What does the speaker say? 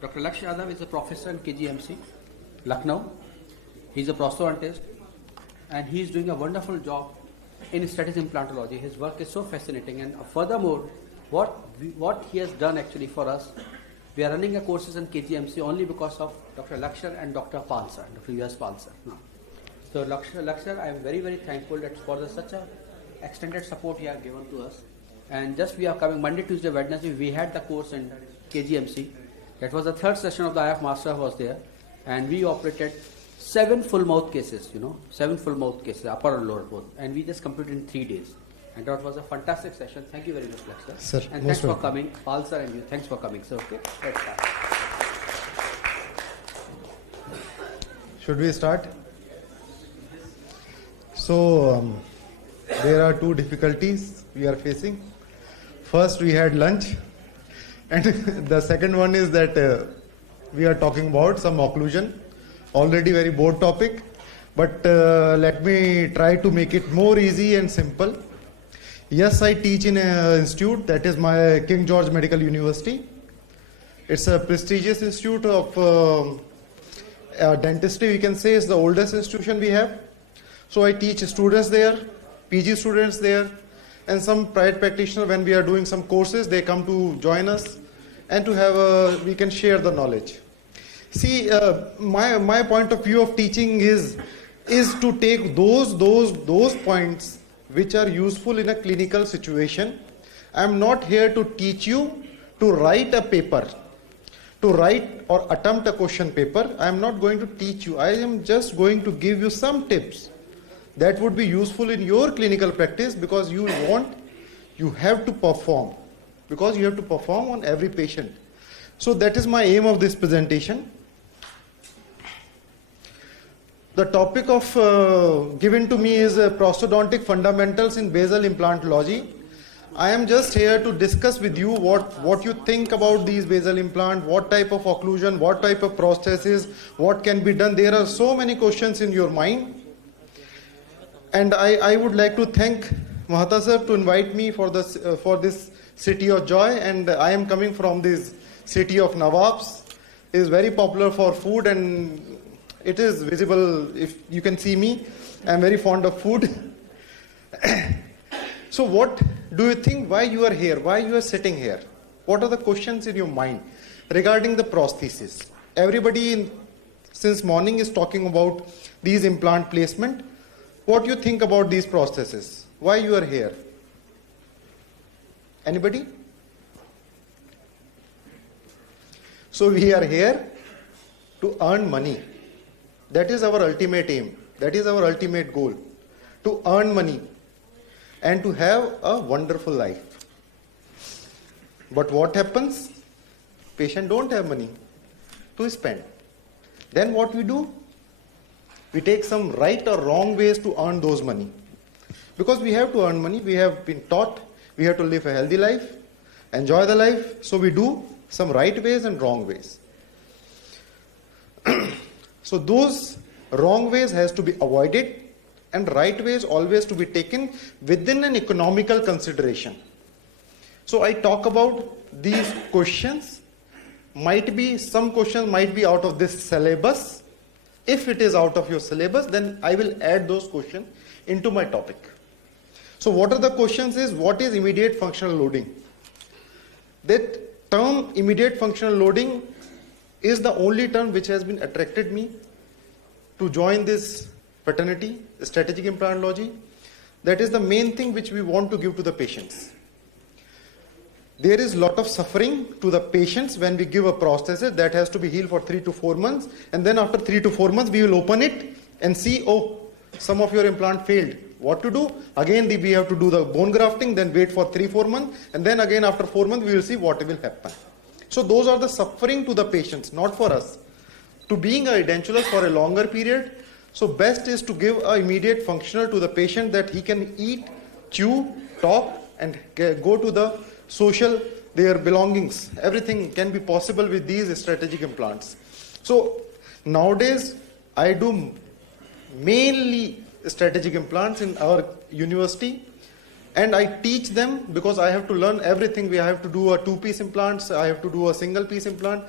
Dr. Lakshya Yadav is a professor in KGMC, Lucknow. He's a prosthodontist and he's doing a wonderful job in aesthetic implantology. His work is so fascinating, and furthermore, what he has done actually for us, we are running a courses in KGMC only because of Dr. Lakshya and Dr. Palsar, Dr. U.S. Palsar. So Lakshya, I am very, very thankful that for such a extended support he has given to us. And just we are coming Monday, Tuesday, Wednesday, we had the course in KGMC. That was the third session of the IF Master was there. And we operated 7 full mouth cases, 7 full mouth cases, upper and lower both. And we just completed in 3 days. And that was a fantastic session. Thank you very much, Lakshya. Sir, and thanks for coming. Palsar and you, thanks for coming. So, okay, let's start. Should we start? So, there are 2 difficulties we are facing. First, we had lunch. And the second one is that we are talking about some occlusion. Already very bored topic. But let me try to make it more easy and simple. Yes, I teach in an institute, that is my King George Medical University. It's a prestigious institute of dentistry, we can say it's the oldest institution we have. So I teach students there, PG students there, and some private practitioner. When we are doing some courses, they come to join us and to have we can share the knowledge. See, my point of view of teaching is to take those points which are useful in a clinical situation. I am not here to teach you to write a paper, to write or attempt a question paper. I am not going to teach you. I am just going to give you some tips that would be useful in your clinical practice, because you have to perform, because you have to perform on every patient. So that is my aim of this presentation. The topic of given to me is Prosthodontic Fundamentals in Basal Implantology. I am just here to discuss with you what you think about these basal implant, what type of occlusion, what type of prosthesis, what can be done. There are so many questions in your mind. And I would like to thank Mahata sir to invite me for this city of joy. And I am coming from this city of Nawabs. It is very popular for food, and it is visible if you can see me. I am very fond of food. So what do you think, why you are here, why you are sitting here? What are the questions in your mind regarding the prosthesis? Everybody since morning is talking about these implant placement. What do you think about these prostheses? Why you are here? Anybody? So we are here to earn money. That is our ultimate aim. That is our ultimate goal. To earn money and to have a wonderful life. But what happens? Patient don't have money to spend. Then what we do? We take some right or wrong ways to earn those money. Because we have to earn money, we have been taught we have to live a healthy life, enjoy the life, so we do some right ways and wrong ways. So those wrong ways has to be avoided, and right ways always to be taken within an economical consideration. So I talk about these questions. Some questions might be out of this syllabus. If it is out of your syllabus, then I will add those questions into my topic. So what are the questions is, what is immediate functional loading? That term immediate functional loading is the only term which has been attracted me to join this fraternity, strategic implantology. That is the main thing which we want to give to the patients. There is lot of suffering to the patients when we give a prosthesis that has to be healed for 3 to 4 months, and then after 3 to 4 months we will open it and see, oh, some of your implant failed. What to do? Again we have to do the bone grafting, then wait for 3-4 months, and then again after 4 months we will see what will happen. So those are the suffering to the patients, not for us. To being a edentulous for a longer period, so best is to give a immediate functional to the patient that he can eat, chew, talk, and go to the social, their belongings. Everything can be possible with these strategic implants. So nowadays I do mainly strategic implants in our university, and I teach them because I have to learn everything. I have to do a 2-piece implants, I have to do a single piece implant,